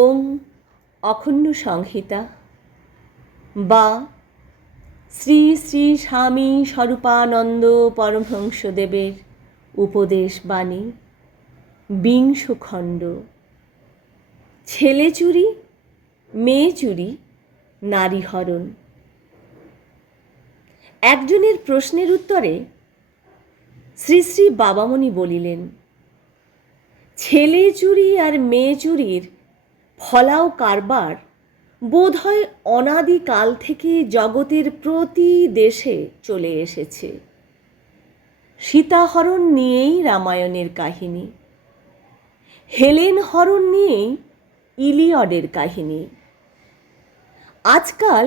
ওং অখণ্ড সংহিতা। বা শ্রী শ্রী স্বামী স্বরূপানন্দ পরমহংসদেবের উপদেশ বাণী বিংশ খণ্ড ছেলে চুরি, মেয়ে চুরি, নারী হরণ। একজনের প্রশ্নের উত্তরে শ্রী শ্রী বাবামণি বলিলেন, ছেলে চুরি আর মেয়ে চুরির ফলাও কারবার বোধহয় অনাদিকাল থেকে জগতের প্রতি দেশে চলে এসেছে। সীতাহরণ নিয়েই রামায়ণের কাহিনী, হেলেন হরণ নিয়েই ইলিয়ডের কাহিনী। আজকাল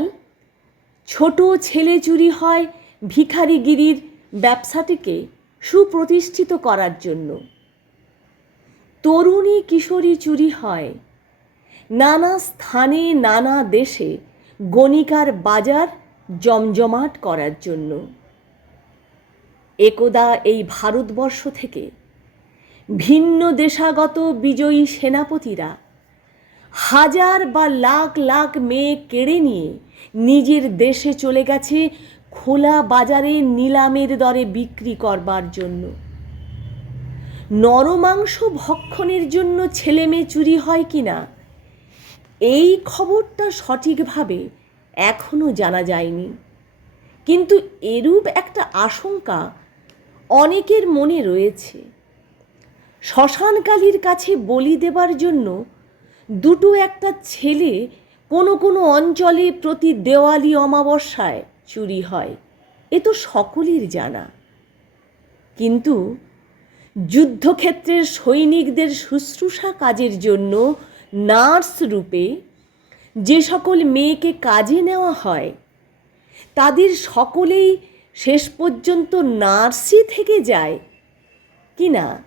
ছোট ছেলে চুরি হয় ভিখারিগিরির ব্যবসাটিকে সুপ্রতিষ্ঠিত করার জন্য। তরুণী কিশোরী চুরি হয় নানা স্থানে, নানা দেশে গণিকার বাজার জমজমাট করার জন্য। একদা এই ভারতবর্ষ থেকে ভিন্ন দেশাগত বিজয়ী সেনাপতিরা হাজার বা লাখ লাখ মেয়ে কেড়ে নিয়ে নিজের দেশে চলে গেছে খোলা বাজারে নিলামের দরে বিক্রি করবার জন্য। নরমাংস ভক্ষণের জন্য ছেলে মেয়ে চুরি হয় কি না এই খবরটা সঠিকভাবে এখনও জানা যায়নি। কিন্তু এরূপ একটা আশঙ্কা অনেকের মনে রয়েছে। শ্মশানকালীর কাছে বলি দেবার জন্য দুটো একটা ছেলে কোনো কোনো অঞ্চলে প্রতি দেওয়ালি অমাবস্যায় চুরি হয়, এ তো সকলের জানা। কিন্তু যুদ্ধক্ষেত্রের সৈনিকদের শুশ্রূষা কাজের জন্য নার্স রূপে যে সকল মেয়েকে কাজে নেওয়া হয়, তাদের সকলেই শেষ পর্যন্ত নার্সই থেকে যায়। কি না?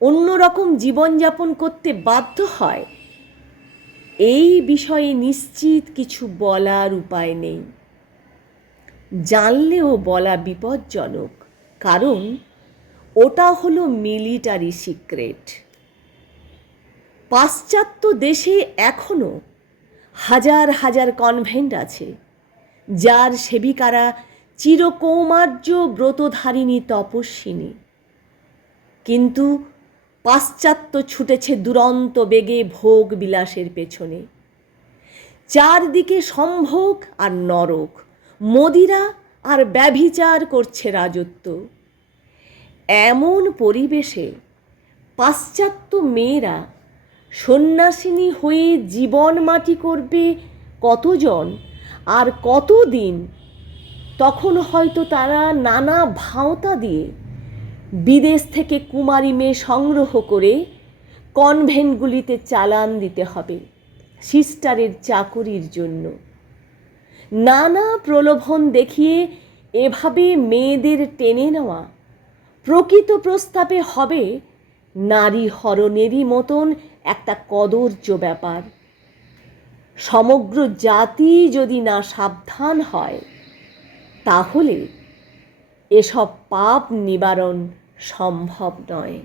অন্যরকম জীবনযাপন করতে বাধ্য হয়। এই বিষয়ে নিশ্চিত কিছু বলার উপায় নেই। জানলেও বলা বিপজ্জনক, কারণ ওটা হলো মিলিটারি সিক্রেট। পাশ্চাত্য দেশে এখনও হাজার হাজার কনভেন্ট আছে, যার সেবিকারা চিরকৌমার্য ব্রতধারিণী তপস্বিনী। কিন্তু পাশ্চাত্য ছুটেছে দুরন্ত বেগে ভোগ বিলাসের পেছনে। চারদিকে সম্ভোগ আর নরক, মদিরা আর ব্যভিচার করছে রাজত্ব। এমন পরিবেশে পাশ্চাত্য মেয়েরা সন্ন্যাসিনী হয়ে জীবন মাটি করবে কতজন? আর কতদিন? তখন হয়তো তারা নানা ভাওতা দিয়ে বিদেশ থেকে কুমারী মেয়ে সংগ্রহ করে কনভেন্টগুলিতে চালান দিতে হবে সিস্টারের চাকুরির জন্য। নানা প্রলোভন দেখিয়ে এভাবে মেয়েদের টেনে নেওয়া প্রকৃত প্রস্তাবে হবে নারী হরণেরই মতন একটা কদর্য ব্যাপার। সমগ্র জাতি যদি না সাবধান হয়, তাহলে এসব পাপ নিবারণ সম্ভব নয়।